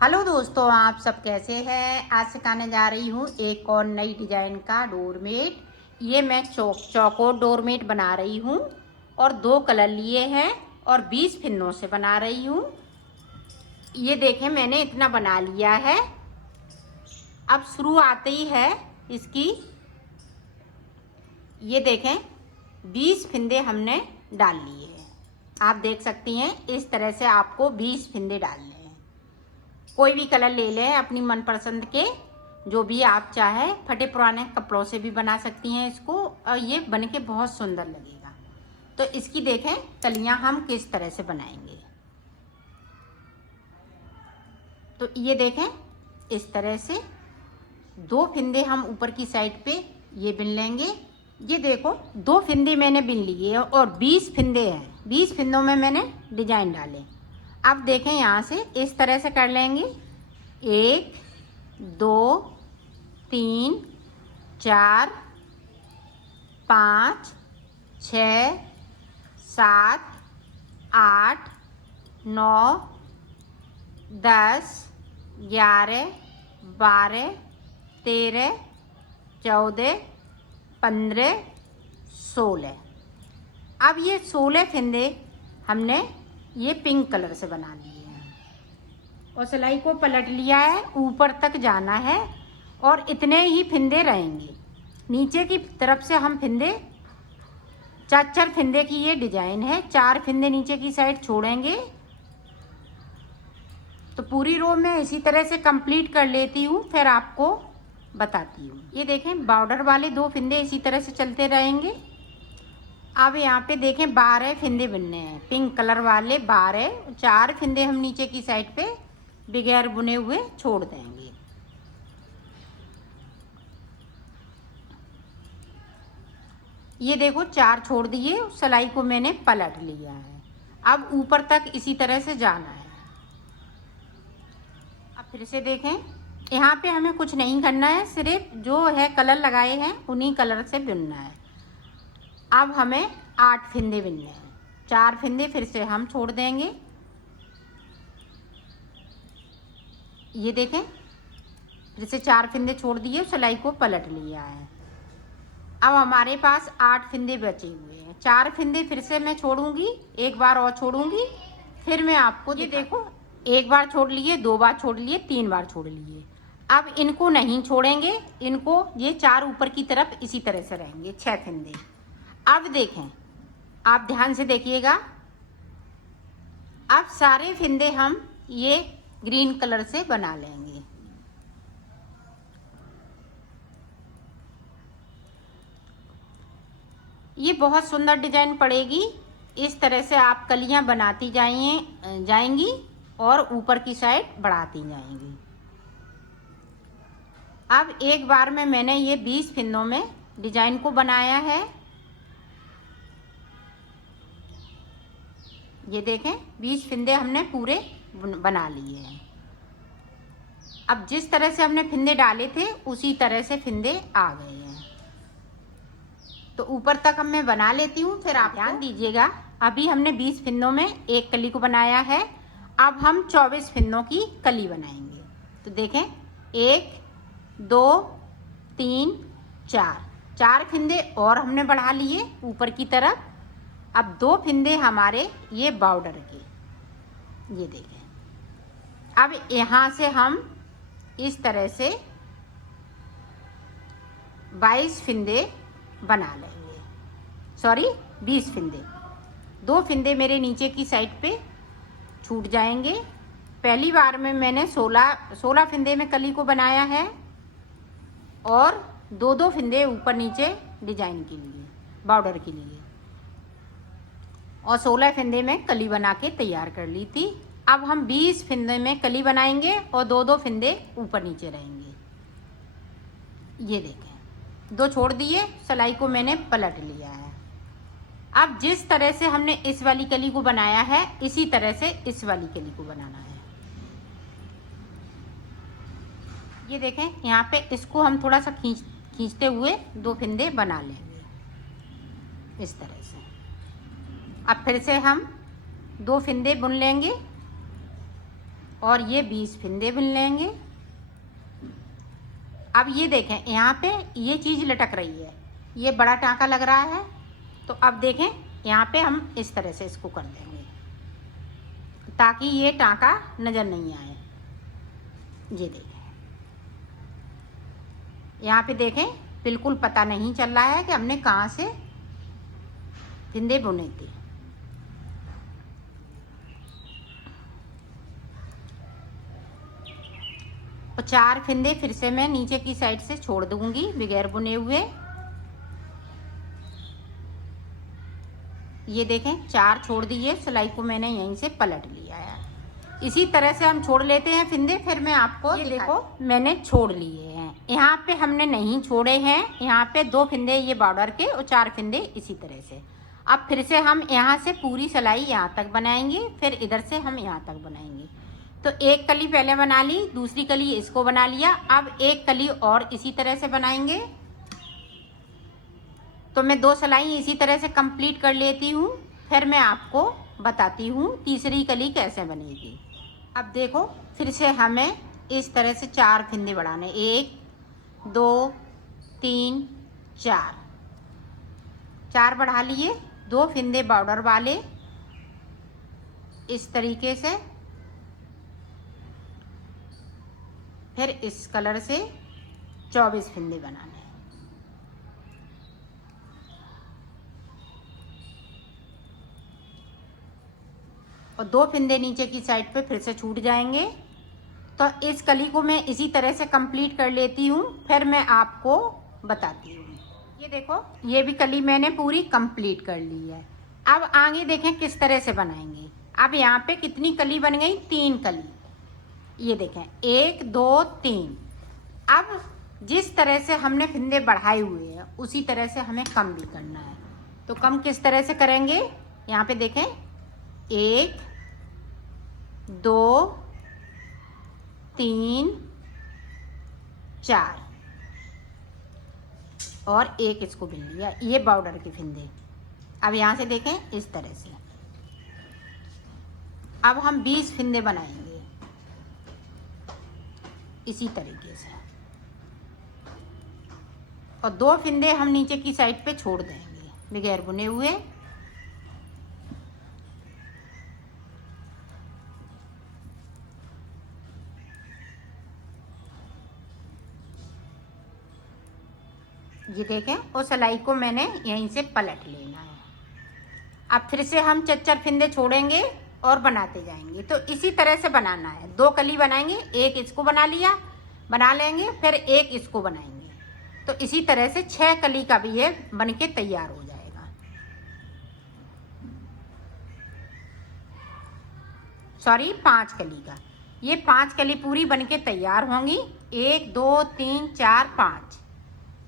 Hello दोस्तों, आप सब कैसे हैं। आज सिखाने जा रही हूँ एक और नई डिजाइन का डोरमेट। ये मैं चौकोर डोरमेट बना रही हूँ और 2 कलर लिए हैं और 20 फिन्नों से बना रही हूँ। ये देखें, मैंने इतना बना लिया है। अब शुरू आते ही है इसकी, ये देखें 20 फिंदे हमने डाल लिए हैं। आप देख सकती हैं इस तरह से आपको 20 फिंदे डालने हैं। कोई भी कलर ले लें अपनी मनपसंद के, जो भी आप चाहे। फटे पुराने कपड़ों से भी बना सकती हैं इसको और ये बन के बहुत सुंदर लगेगा। तो इसकी देखें कलियां हम किस तरह से बनाएंगे। तो ये देखें इस तरह से 2 फिंदे हम ऊपर की साइड पे ये बिन लेंगे। ये देखो 2 फिंदे मैंने बिन लिए और 20 फिंदे हैं। 20 फिंदों में मैंने डिजाइन डाले। अब देखें यहाँ से इस तरह से कर लेंगे। 1 2 3 4 5 6 7 8 9 10 11 12 13 14 15 16। अब ये 16 फिंदे हमने ये पिंक कलर से बना लिए हैं और सिलाई को पलट लिया है। ऊपर तक जाना है और इतने ही फिंदे रहेंगे। नीचे की तरफ से हम फिंदे 4 फिंदे की ये डिजाइन है। 4 फिंदे नीचे की साइड छोड़ेंगे। तो पूरी रो में इसी तरह से कंप्लीट कर लेती हूँ, फिर आपको बताती हूँ। ये देखें बॉर्डर वाले 2 फिंदे इसी तरह से चलते रहेंगे। अब यहाँ पे देखें 12 फिंदे बनने हैं पिंक कलर वाले 12। 4 फिंदे हम नीचे की साइड पे बगैर बुने हुए छोड़ देंगे। ये देखो 4 छोड़ दिए, सिलाई को मैंने पलट लिया है। अब ऊपर तक इसी तरह से जाना है। अब फिर से देखें, यहाँ पे हमें कुछ नहीं करना है, सिर्फ जो है कलर लगाए हैं उन्हीं कलर से बुनना है। अब हमें 8 फिंदे बुनने हैं। 4 फिंदे फिर से हम छोड़ देंगे। ये देखें फिर से 4 फिंदे छोड़ दिए, सिलाई को पलट लिया है। अब हमारे पास 8 फिंदे बचे हुए हैं। 4 फिंदे फिर से मैं छोड़ूंगी, एक बार और छोड़ूंगी, फिर मैं आपको ये देखो 1 बार छोड़ लिए, 2 बार छोड़ लिए, 3 बार छोड़ लिए। अब इनको नहीं छोड़ेंगे, इनको ये 4 ऊपर की तरफ इसी तरह से रहेंगे 6 फिंदे। अब देखें, आप ध्यान से देखिएगा। अब सारे फिंदे हम ये ग्रीन कलर से बना लेंगे। ये बहुत सुंदर डिजाइन पड़ेगी। इस तरह से आप कलियां बनाती जाएंगी और ऊपर की साइड बढ़ाती जाएंगी। अब एक बार में मैंने ये 20 फिंदों में डिजाइन को बनाया है। ये देखें 20 फिंदे हमने पूरे बना लिए हैं। अब जिस तरह से हमने फिंदे डाले थे उसी तरह से फिंदे आ गए हैं। तो ऊपर तक हम मैं बना लेती हूँ, फिर आप ध्यान दीजिएगा। अभी हमने 20 फिंदों में एक कली को बनाया है। अब हम 24 फिंदों की कली बनाएंगे। तो देखें 1 2 3 4 फिंदे और हमने बढ़ा लिए ऊपर की तरफ। अब 2 फिंदे हमारे ये बॉर्डर के, ये देखें। अब यहाँ से हम इस तरह से 22 फिंदे बना लेंगे। सॉरी 20 फिंदे। 2 फिंदे मेरे नीचे की साइड पे छूट जाएंगे। पहली बार में मैंने 16 फिंदे में कली को बनाया है और 2 फिंदे ऊपर नीचे डिजाइन के लिए, बॉर्डर के लिए, और 16 फिंदे में कली बना के तैयार कर ली थी। अब हम 20 फिंदे में कली बनाएंगे और 2 फिंदे ऊपर नीचे रहेंगे। ये देखें 2 छोड़ दिए, सिलाई को मैंने पलट लिया है। अब जिस तरह से हमने इस वाली कली को बनाया है इसी तरह से इस वाली कली को बनाना है। ये देखें यहाँ पे इसको हम थोड़ा सा खींचते हुए 2 फिंदे बना लेंगे इस तरह से। अब फिर से हम 2 फिंदे बुन लेंगे। और ये 20 फंदे बुन लेंगे। अब ये देखें यहाँ पे ये चीज़ लटक रही है, ये बड़ा टाँका लग रहा है, तो अब देखें यहाँ पे हम इस तरह से इसको कर देंगे ताकि ये टाँका नज़र नहीं आए। ये देखें, यहाँ पे देखें बिल्कुल पता नहीं चल रहा है कि हमने कहाँ से फंदे बुने थे। और 4 फंदे फिर से मैं नीचे की साइड से छोड़ दूंगी बगैर बुने हुए। ये देखें 4 छोड़ दिए, सिलाई को मैंने यहीं से पलट लिया है। इसी तरह से हम छोड़ लेते हैं फंदे। फिर मैं आपको ये देखो मैंने छोड़ लिए हैं, यहाँ पे हमने नहीं छोड़े हैं, यहाँ पे 2 फंदे ये बॉर्डर के और 4 फंदे इसी तरह से। अब फिर से हम यहाँ से पूरी सिलाई यहाँ तक बनाएंगे, फिर इधर से हम यहाँ तक बनाएंगे। तो एक कली पहले बना ली, दूसरी कली इसको बना लिया, अब एक कली और इसी तरह से बनाएंगे। तो मैं 2 सिलाई इसी तरह से कंप्लीट कर लेती हूँ, फिर मैं आपको बताती हूँ तीसरी कली कैसे बनेगी। अब देखो फिर से हमें इस तरह से 4 फंदे बढ़ाने, 1 2 3 4 बढ़ा लिए। 2 फंदे बॉर्डर वाले इस तरीके से, फिर इस कलर से 24 फंदे बनाने हैं। और 2 फंदे नीचे की साइड पे फिर से छूट जाएंगे। तो इस कली को मैं इसी तरह से कंप्लीट कर लेती हूँ, फिर मैं आपको बताती हूँ। ये देखो ये भी कली मैंने पूरी कंप्लीट कर ली है। अब आगे देखें किस तरह से बनाएंगे। अब यहाँ पे कितनी कली बन गई, 3 कली। ये देखें 1 2 3। अब जिस तरह से हमने फंदे बढ़ाए हुए हैं उसी तरह से हमें कम भी करना है। तो कम किस तरह से करेंगे, यहाँ पे देखें 1 2 3 4 और एक इसको बिन लिया, ये बॉर्डर के फंदे। अब यहाँ से देखें इस तरह से। अब हम 20 फंदे बनाएंगे इसी तरीके से, और 2 फंदे हम नीचे की साइड पे छोड़ देंगे बगैर बुने हुए। ये देखें, और सिलाई को मैंने यहीं से पलट लेना है। अब फिर से हम 4 फंदे छोड़ेंगे और बनाते जाएंगे। तो इसी तरह से बनाना है, 2 कली बनाएंगे, एक इसको बना लेंगे, फिर एक इसको बनाएंगे। तो इसी तरह से 6 कली का भी ये बन के तैयार हो जाएगा। सॉरी 5 कली का, ये 5 कली पूरी बन के तैयार होंगी। 1 2 3 4 5,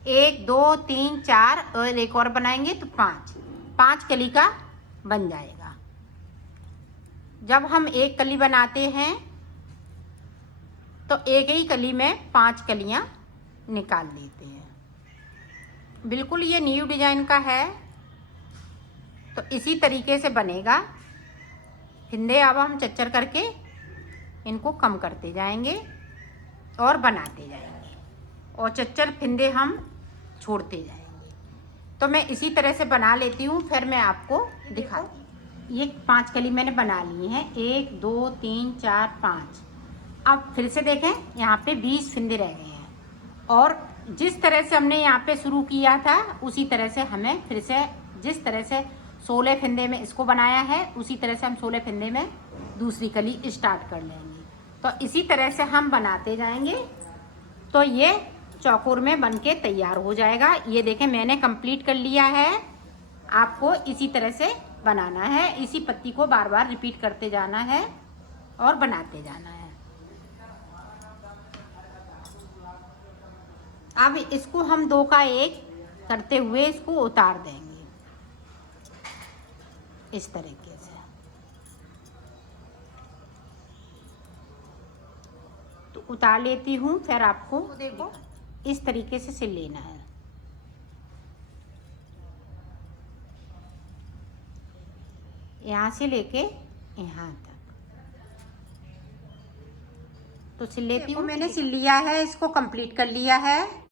1 2 3 4 और एक और बनाएंगे तो 5 कली का बन जाएगा। जब हम एक कली बनाते हैं तो एक ही कली में 5 कलियां निकाल लेते हैं। बिल्कुल ये न्यू डिजाइन का है, तो इसी तरीके से बनेगा। फंदे अब हम 4 करके इनको कम करते जाएंगे और बनाते जाएंगे, और 4 फंदे हम छोड़ते जाएंगे। तो मैं इसी तरह से बना लेती हूँ, फिर मैं आपको दिखाती हूँ। ये 5 कली मैंने बना ली हैं, 1 2 3 4 5। अब फिर से देखें यहाँ पे 20 फंदे रह गए हैं, और जिस तरह से हमने यहाँ पे शुरू किया था उसी तरह से हमें फिर से, जिस तरह से 16 फंदे में इसको बनाया है उसी तरह से हम 16 फंदे में दूसरी कली स्टार्ट कर लेंगे। तो इसी तरह से हम बनाते जाएंगे, तो ये चौकोर में बन के तैयार हो जाएगा। ये देखें मैंने कंप्लीट कर लिया है। आपको इसी तरह से बनाना है, इसी पत्ती को बार बार रिपीट करते जाना है और बनाते जाना है। अब इसको हम 2 का 1 करते हुए इसको उतार देंगे इस तरीके से। तो उतार लेती हूँ, फिर आपको देखो इस तरीके से सिल लेना है। यहाँ से लेके यहाँ तक। तो सिल लेती हूँ। मैंने सिल लिया है, इसको कंप्लीट कर लिया है।